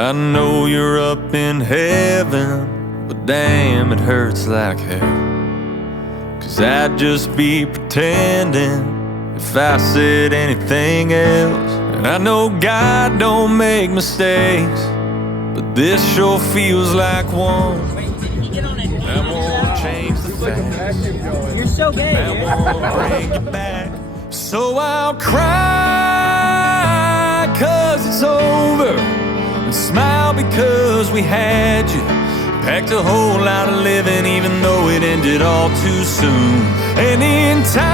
I know you're up in heaven, but damn, it hurts like hell. 'Cause I'd just be pretending if I said anything else. And I know God don't make mistakes, but this sure feels like one. That won't change the fact. You're so gay. That won't bring you back. So I'll cry 'cause it's over, and smile because we had you. Packed a whole lot of living even though it ended all too soon. And in time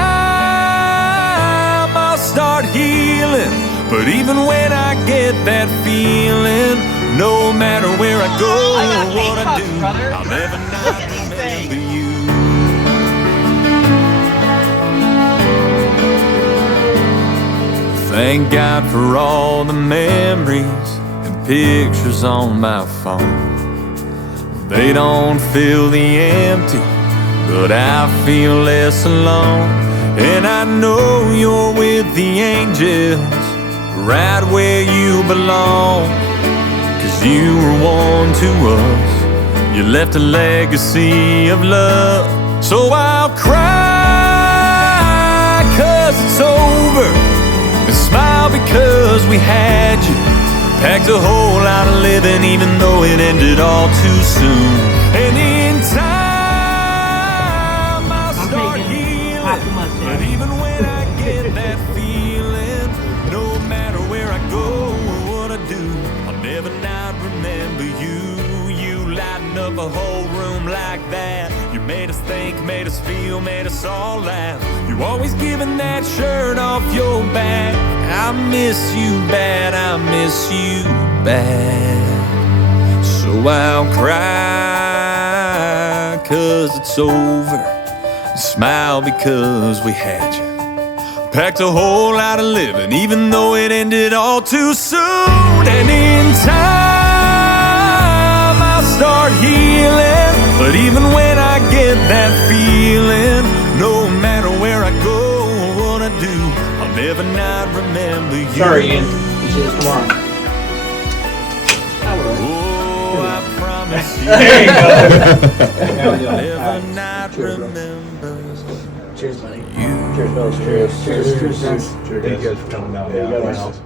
I'll start healing, but even when I get that feeling, no matter where I go or what I do, I'll never not remember you. Thank God for all the memories and pictures on my phone. They don't fill the empty, but I feel less alone. And I know you're with the angels, right where you belong. 'Cause you were one to us, you left a legacy of love. So I'll cry 'cause it's over, and smile because we had you. Packed a whole lot of living even though it ended all too soon. And in time I'll start healing, but even when I get that feeling, no matter where I go or what I do, I'll never not remember you. You lighten up a whole room like that. You made us think, made us feel, made us all laugh. You always giving that shirt off your back. I miss you bad, I miss you bad. So I'll cry 'cause it's over, and smile because we had you. Packed a whole lot of living even though it ended all too soon. And in time I'll start healing, but even when I get that feeling, no matter where I go or what I do, I'll never not remember you. Sorry, Ian. You should just come on. Oh, I promise you, There you go. I'll never not remember. Cheers, buddy. You. Cheers, fellas. Cheers. Cheers. Cheers. Thank you guys for coming down. Yeah, you got my house.